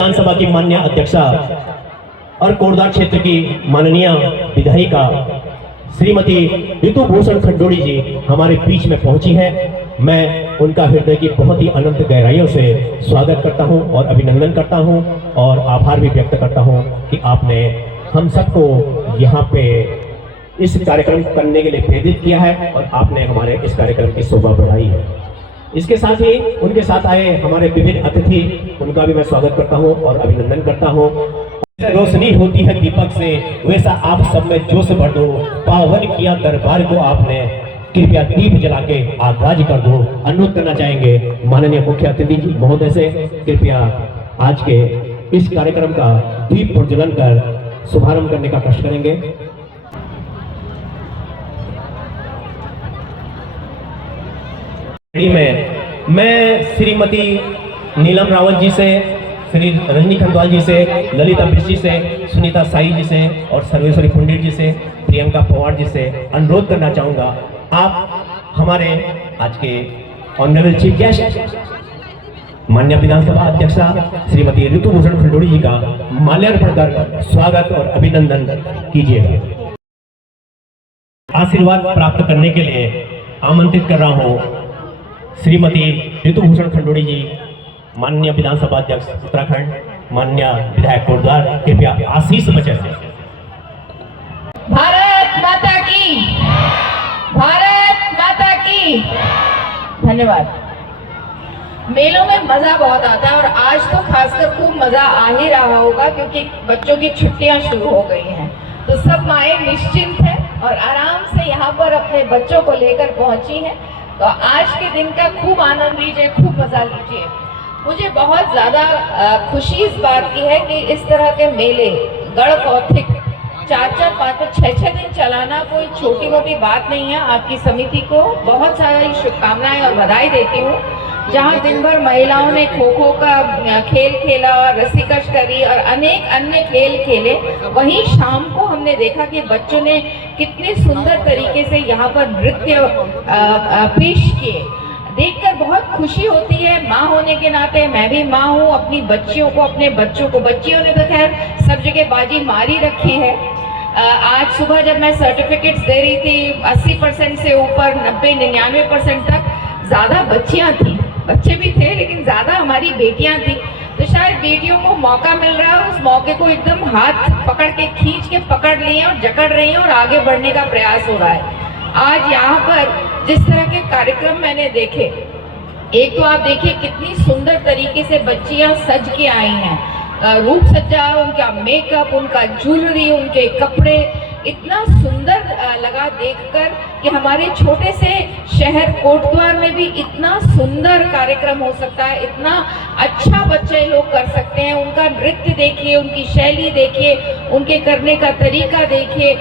विधानसभा की माननीय अध्यक्षा और कोटद्वार क्षेत्र की माननीय विधायिका श्रीमती ऋतु भूषण खंडोड़ी जी हमारे बीच में पहुंची हैं। मैं उनका हृदय की बहुत ही अनंत गहराइयों से स्वागत करता हूं और अभिनंदन करता हूं और आभार भी व्यक्त करता हूं कि आपने हम सबको यहाँ पे इस कार्यक्रम करने के लिए प्रेरित किया है और आपने हमारे इस कार्यक्रम की शोभा बढ़ाई है। इसके साथ ही उनके साथ आए हमारे विभिन्न अतिथि, उनका भी मैं स्वागत करता हूं और अभिनंदन करता हूं। रोशनी होती है दीपक से, वैसा आप सब में जोश भर दो। पावन किया दरबार को आपने, कृपया दीप जला के आगाज कर दो। अनुरोध करना चाहेंगे माननीय मुख्य अतिथि जी महोदय से, कृपया आज के इस कार्यक्रम का दीप प्रज्वलन कर शुभारंभ करने का कष्ट करेंगे। मैं श्रीमती नीलम रावत जी से, श्री रजनी खंडवाल जी से, ललिता मिश्र जी से, सुनीता साई जी से और सर्वेश्वरी पंडित जी से, प्रियंका पवार जी से अनुरोध करना चाहूँगा, आप हमारे आज के ऑनरेबल चीफ गेस्ट माननीय विधानसभा अध्यक्षा श्रीमती ऋतु भूषण खंडोड़ी जी का माल्यार्पण कर स्वागत और अभिनंदन कीजिएगा। आशीर्वाद प्राप्त करने के लिए आमंत्रित कर रहा हूँ श्रीमती ऋतु भूषण खंडोड़ी जी, माननीय विधानसभा अध्यक्ष उत्तराखंड, माननीय विधायक कोटद्वार, कृपया आशीष बचे से। भारत माता की, भारत माता की। धन्यवाद। मेलों में मजा बहुत आता है और आज तो खासकर खूब मजा आ ही रहा होगा क्योंकि बच्चों की छुट्टियां शुरू हो गई हैं, तो सब माएँ निश्चिंत हैं और आराम से यहाँ पर अपने बच्चों को लेकर पहुंची हैं। तो आज के दिन का खूब आनंद लीजिए, खूब मजा लीजिए। मुझे बहुत ज़्यादा खुशी इस बात की है कि इस तरह के मेले गढ़ कौथिक 4-4, 5-5, 6-6 दिन चलाना कोई छोटी मोटी बात नहीं है। आपकी समिति को बहुत सारी शुभकामनाएं और बधाई देती हूँ। जहाँ दिन भर महिलाओं ने खो खो का खेल खेला, रस्सीकश करी और अनेक अन्य खेल खेले, वहीं शाम को हमने देखा कि बच्चों ने कितने सुंदर तरीके से यहाँ पर नृत्य पेश किए। देखकर बहुत खुशी होती है। माँ होने के नाते मैं भी माँ हूँ, अपनी बच्चियों को, अपने बच्चों को, बच्चियों ने तो खैर सब जगह बाजी मारी रखी है। आज सुबह जब मैं सर्टिफिकेट्स दे रही थी 80% से ऊपर 90-99% तक ज़्यादा बच्चियाँ थी, बच्चे भी थे लेकिन ज़्यादा हमारी बेटियाँ थी। तो शायद बेटियों को मौका मिल रहा है, उस मौके को एकदम हाथ पकड़ के खींच के पकड़ रही हैं और जकड़ रही हैं और आगे बढ़ने का प्रयास हो रहा है। आज यहाँ पर जिस तरह के कार्यक्रम मैंने देखे, एक तो आप देखिए कितनी सुंदर तरीके से बच्चियाँ सज के आई हैं, रूप सज्जा, उनका मेकअप, उनका ज्वेलरी, उनके कपड़े इतना सुंदर लगा देखकर कि हमारे छोटे से शहर कोटद्वार में भी इतना सुंदर कार्यक्रम हो सकता है, इतना अच्छा बच्चे लोग कर सकते हैं। उनका नृत्य देखिए, उनकी शैली देखिए, उनके करने का तरीका देखिए,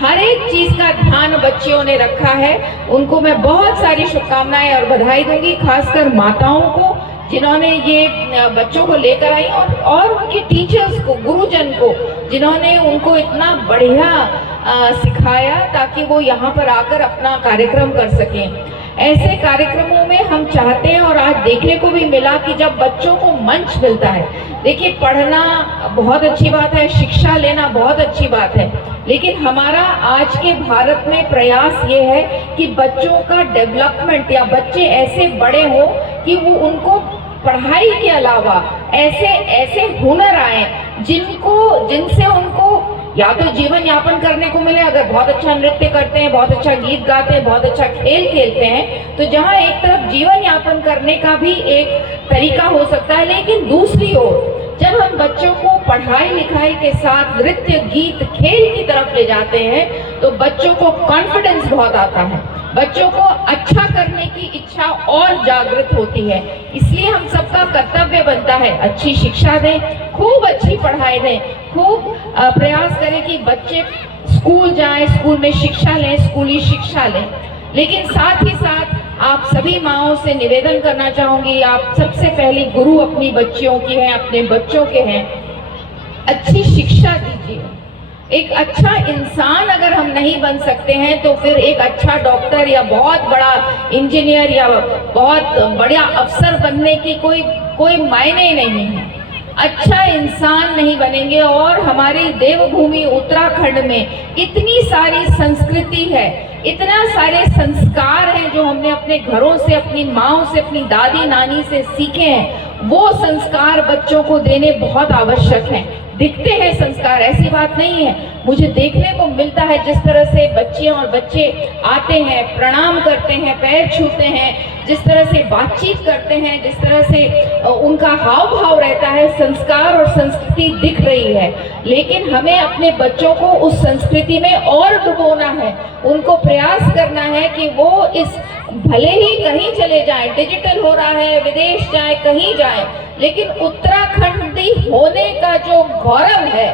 हर एक चीज़ का ध्यान बच्चियों ने रखा है। उनको मैं बहुत सारी शुभकामनाएं और बधाई दूंगी, खासकर माताओं को जिन्होंने ये बच्चों को लेकर आई और उनके टीचर्स को, गुरुजन को, जिन्होंने उनको इतना बढ़िया सिखाया ताकि वो यहाँ पर आकर अपना कार्यक्रम कर सकें। ऐसे कार्यक्रमों में हम चाहते हैं और आज देखने को भी मिला कि जब बच्चों को मंच मिलता है, देखिए पढ़ना बहुत अच्छी बात है, शिक्षा लेना बहुत अच्छी बात है, लेकिन हमारा आज के भारत में प्रयास ये है कि बच्चों का डेवलपमेंट या बच्चे ऐसे बड़े हों कि वो उनको पढ़ाई के अलावा ऐसे हुनर आए जिनसे उनको या तो जीवन यापन करने को मिले। अगर बहुत अच्छा नृत्य करते हैं, बहुत अच्छा गीत गाते हैं, बहुत अच्छा खेल खेलते हैं, तो जहाँ एक तरफ जीवन यापन करने का भी एक तरीका हो सकता है, लेकिन दूसरी ओर जब हम बच्चों को पढ़ाई लिखाई के साथ नृत्य, गीत, खेल की तरफ ले जाते हैं तो बच्चों को कॉन्फिडेंस बहुत आता है, बच्चों को अच्छा करने की इच्छा और जागृत होती है। इसलिए हम सबका कर्तव्य बनता है अच्छी शिक्षा दें, खूब अच्छी पढ़ाई दें, खूब प्रयास करें कि बच्चे स्कूल जाएं, स्कूल में शिक्षा लें, स्कूली शिक्षा लें। लेकिन साथ ही साथ आप सभी माँओं से निवेदन करना चाहूँगी, आप सबसे पहली गुरु अपनी बच्चियों की हैं, अपने बच्चों के हैं, अच्छी शिक्षा दीजिए। एक अच्छा इंसान अगर हम नहीं बन सकते हैं तो फिर एक अच्छा डॉक्टर या बहुत बड़ा इंजीनियर या बहुत बड़ा अफसर बनने की कोई मायने नहीं है। अच्छा इंसान नहीं बनेंगे। और हमारी देवभूमि उत्तराखंड में इतनी सारी संस्कृति है, इतना सारे संस्कार हैं जो हमने अपने घरों से, अपनी माँओं से, अपनी दादी नानी से सीखे हैं। वो संस्कार बच्चों को देने बहुत आवश्यक हैं। दिखते हैं संस्कार, ऐसी बात नहीं है, मुझे देखने को मिलता है जिस तरह से बच्चियां और बच्चे आते हैं, प्रणाम करते हैं, पैर छूते हैं, जिस तरह से बातचीत करते हैं, जिस तरह से उनका हाव भाव रहता है, संस्कार और संस्कृति दिख रही है। लेकिन हमें अपने बच्चों को उस संस्कृति में और डुबोना है, उनको प्रयास करना है कि वो इस, भले ही कहीं चले जाएं, डिजिटल हो रहा है, विदेश जाए, कहीं जाए, लेकिन उत्तराखंडी होने का जो गौरव है,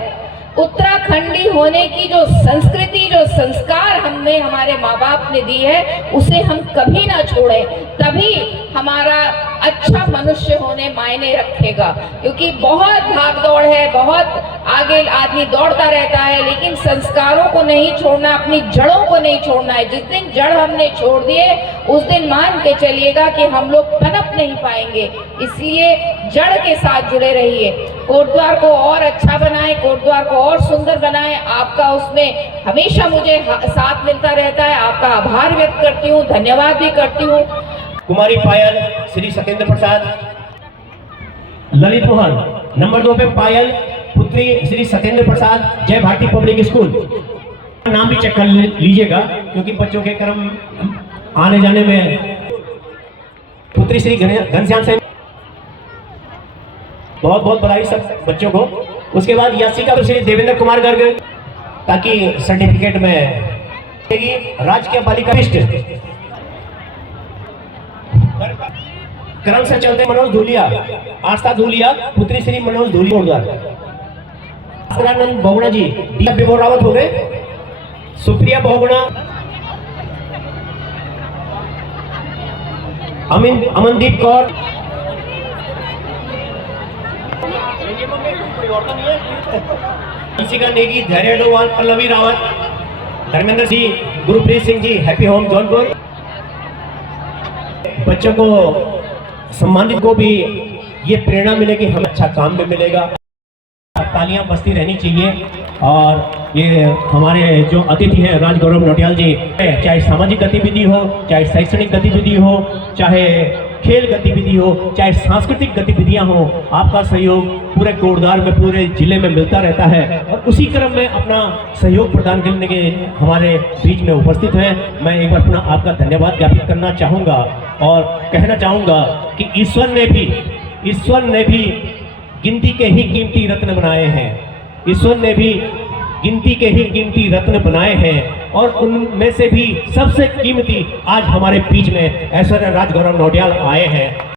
उत्तराखंडी होने की जो संस्कृति, जो संस्कार हमें हमारे माँ बाप ने दी है, उसे हम कभी ना छोड़ें। तभी हमारा अच्छा मनुष्य होने मायने रखेगा। क्योंकि बहुत भाग दौड़ है, बहुत आगे आदमी दौड़ता रहता है, लेकिन संस्कारों को नहीं छोड़ना, अपनी जड़ों को नहीं छोड़ना है। जिस दिन जड़ हमने छोड़ दिए, उस दिन मान के चलिएगा कि हम लोग पनप नहीं पाएंगे। इसलिए जड़ के साथ जुड़े रहिए, कोटद्वार को और अच्छा बनाएं, कोटद्वार को और सुंदर बनाएं। आपका उसमें हमेशा मुझे साथ मिलता रहता है, आपका आभार व्यक्त करती हूँ, धन्यवाद भी करती हूँ। कुमारी पायल, श्री सत्येंद्र प्रसाद, ललित मोहन। नंबर 2 पे पायल, पुत्री श्री सत्येंद्र प्रसाद, जय भारती पब्लिक स्कूल। नाम भी चेक कर लीजिएगा, क्योंकि बच्चों के क्रम आने जाने में। पुत्री श्री घनश्याम सेन, बहुत बहुत बधाई सब बच्चों को। उसके बाद याचिका श्री देवेंद्र कुमार गर्ग, ताकि सर्टिफिकेट में राजकीय बालिका लिस्ट। क्रम से चलते मनोज धूलिया, आस्था धूलिया, पुत्री श्री मनोज धूलिया। आनंद बहुगुणा जी, विभोर रावत हो गए, सुप्रिया बहुगुणा, अमनदीप कौर, का नेगी, धैर्य डोवाल, पल्लवी रावत, धर्मेंद्र जी, गुरुप्रीत सिंह जी, हैप्पी होम जौनपुर। बच्चों को सम्मानित को भी ये प्रेरणा मिलेगी, हमें अच्छा काम भी मिलेगा। तालियां बजती रहनी चाहिए। और ये हमारे जो अतिथि हैं राजगौरव नौटियाल जी, चाहे सामाजिक गतिविधि हो, चाहे शैक्षणिक गतिविधि हो, चाहे खेल गतिविधि हो, चाहे सांस्कृतिक गतिविधियां हो, आपका सहयोग पूरे कोटद्वार में, पूरे जिले में मिलता रहता है। और उसी क्रम में अपना सहयोग प्रदान करने के हमारे बीच में उपस्थित हैं। मैं एक बार पुनः आपका धन्यवाद ज्ञापित करना चाहूँगा और कहना चाहूँगा कि ईश्वर ने भी गिनती के ही कीमती रत्न बनाए हैं। ईश्वर ने भी गिनती के ही कीमती रत्न बनाए हैं, और उनमें से भी सबसे कीमती आज हमारे बीच में ऐश्वर्या राजगौरव नौटियाल आए हैं।